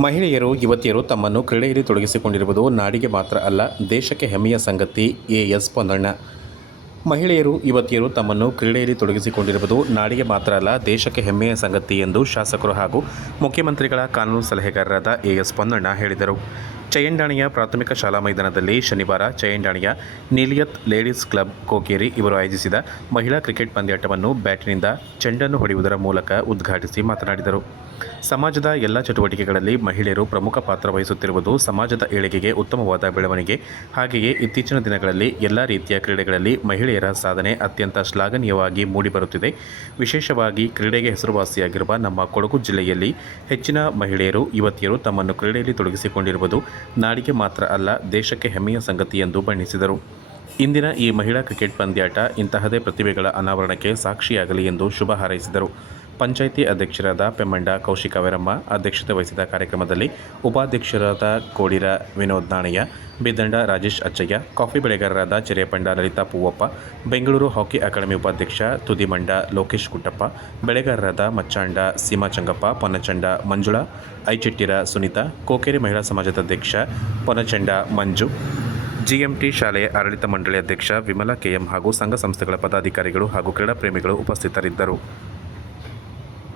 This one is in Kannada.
ಮಹಿಳೆಯರು, ಯುವತಿಯರು ತಮ್ಮನ್ನು ಕ್ರೀಡೆಯಲ್ಲಿ ತೊಡಗಿಸಿಕೊಂಡಿರುವುದು ನಾಡಿಗೆ ಮಾತ್ರ ಅಲ್ಲ, ದೇಶಕ್ಕೆ ಹೆಮ್ಮೆಯ ಸಂಗತಿ. ಎಎಸ್ ಪೊನ್ನಣ್ಣ. ಮಹಿಳೆಯರು, ಯುವತಿಯರು ತಮ್ಮನ್ನು ಕ್ರೀಡೆಯಲ್ಲಿ ತೊಡಗಿಸಿಕೊಂಡಿರುವುದು ನಾಡಿಗೆ ಮಾತ್ರ ಅಲ್ಲ, ದೇಶಕ್ಕೆ ಹೆಮ್ಮೆಯ ಸಂಗತಿ ಎಂದು ಶಾಸಕರು ಹಾಗೂ ಮುಖ್ಯಮಂತ್ರಿಗಳ ಕಾನೂನು ಸಲಹೆಗಾರರಾದ ಎಎಸ್ ಪೊನ್ನಣ್ಣ ಹೇಳಿದರು. ಚಯಂಡಾಣಿಯ ಪ್ರಾಥಮಿಕ ಶಾಲಾ ಮೈದಾನದಲ್ಲಿ ಶನಿವಾರ ಚಯಂಡಾಣಿಯ ನೀಲಿಯತ್ ಲೇಡೀಸ್ ಕ್ಲಬ್ ಕೋಕೇರಿ ಇವರು ಆಯೋಜಿಸಿದ ಮಹಿಳಾ ಕ್ರಿಕೆಟ್ ಪಂದ್ಯಾಟವನ್ನು ಬ್ಯಾಟಿನಿಂದ ಚೆಂಡನ್ನು ಹೊಡೆಯುವುದರ ಮೂಲಕ ಉದ್ಘಾಟಿಸಿ ಮಾತನಾಡಿದರು. ಸಮಾಜದ ಎಲ್ಲ ಚಟುವಟಿಕೆಗಳಲ್ಲಿ ಮಹಿಳೆಯರು ಪ್ರಮುಖ ಪಾತ್ರ ವಹಿಸುತ್ತಿರುವುದು ಸಮಾಜದ ಏಳಿಗೆಗೆ ಉತ್ತಮವಾದ ಬೆಳವಣಿಗೆ. ಹಾಗೆಯೇ ಇತ್ತೀಚಿನ ದಿನಗಳಲ್ಲಿ ಎಲ್ಲ ರೀತಿಯ ಕ್ರೀಡೆಗಳಲ್ಲಿ ಮಹಿಳೆಯರ ಸಾಧನೆ ಅತ್ಯಂತ ಶ್ಲಾಘನೀಯವಾಗಿ ಮೂಡಿಬರುತ್ತಿದೆ. ವಿಶೇಷವಾಗಿ ಕ್ರೀಡೆಗೆ ಹೆಸರುವಾಸಿಯಾಗಿರುವ ನಮ್ಮ ಕೊಡಗು ಜಿಲ್ಲೆಯಲ್ಲಿ ಹೆಚ್ಚಿನ ಮಹಿಳೆಯರು, ಯುವತಿಯರು ತಮ್ಮನ್ನು ಕ್ರೀಡೆಯಲ್ಲಿ ತೊಡಗಿಸಿಕೊಂಡಿರುವುದು ನಾಡಿಗೆ ಮಾತ್ರ ಅಲ್ಲ, ದೇಶಕ್ಕೆ ಹೆಮ್ಮೆಯ ಸಂಗತಿ ಎಂದು ಬಣ್ಣಿಸಿದರು. ಇಂದಿನ ಈ ಮಹಿಳಾ ಕ್ರಿಕೆಟ್ ಪಂದ್ಯಾಟ ಇಂತಹದೇ ಪ್ರತಿಭೆಗಳ ಅನಾವರಣಕ್ಕೆ ಸಾಕ್ಷಿಯಾಗಲಿ ಎಂದು ಶುಭ ಹಾರೈಸಿದರು. ಪಂಚಾಯಿತಿ ಅಧ್ಯಕ್ಷರಾದ ಪೆಮ್ಮಂಡ ಕೌಶಿಕ ವೀರಮ್ಮ ಅಧ್ಯಕ್ಷತೆ ವಹಿಸಿದ ಕಾರ್ಯಕ್ರಮದಲ್ಲಿ ಉಪಾಧ್ಯಕ್ಷರಾದ ಕೋಡಿರ ವಿನೋದ್ ನಾಣಯ್ಯ, ಬಿದ್ದಂಡ ರಾಜೇಶ್ ಅಚ್ಚಯ್ಯ, ಕಾಫಿ ಬೆಳೆಗಾರರಾದ ಚೆರೆಪಂಡ ಲಲಿತಾ ಪೂವಪ್ಪ, ಬೆಂಗಳೂರು ಹಾಕಿ ಅಕಾಡೆಮಿ ಉಪಾಧ್ಯಕ್ಷ ತುದಿಮಂಡ ಲೋಕೇಶ್ ಕುಟ್ಟಪ್ಪ, ಬೆಳೆಗಾರರಾದ ಮಚ್ಚಾಂಡ ಸೀಮಾ ಚಂಗಪ್ಪ, ಪೊನ್ನಚಂಡ ಮಂಜುಳಾ, ಐಚಿಟ್ಟಿರ ಸುನೀತಾ, ಕೋಕೇರಿ ಮಹಿಳಾ ಸಮಾಜದ ಅಧ್ಯಕ್ಷ ಪೊನ್ನಚಂಡ ಮಂಜು, ಜಿಎಂಟಿ ಶಾಲೆಯ ಆಡಳಿತ ಮಂಡಳಿ ಅಧ್ಯಕ್ಷ ವಿಮಲಾ ಕೆಎಂ ಹಾಗೂ ಸಂಘ ಸಂಸ್ಥೆಗಳ ಪದಾಧಿಕಾರಿಗಳು ಹಾಗೂ ಕ್ರೀಡಾ ಪ್ರೇಮಿಗಳು ಉಪಸ್ಥಿತರಿದ್ದರು.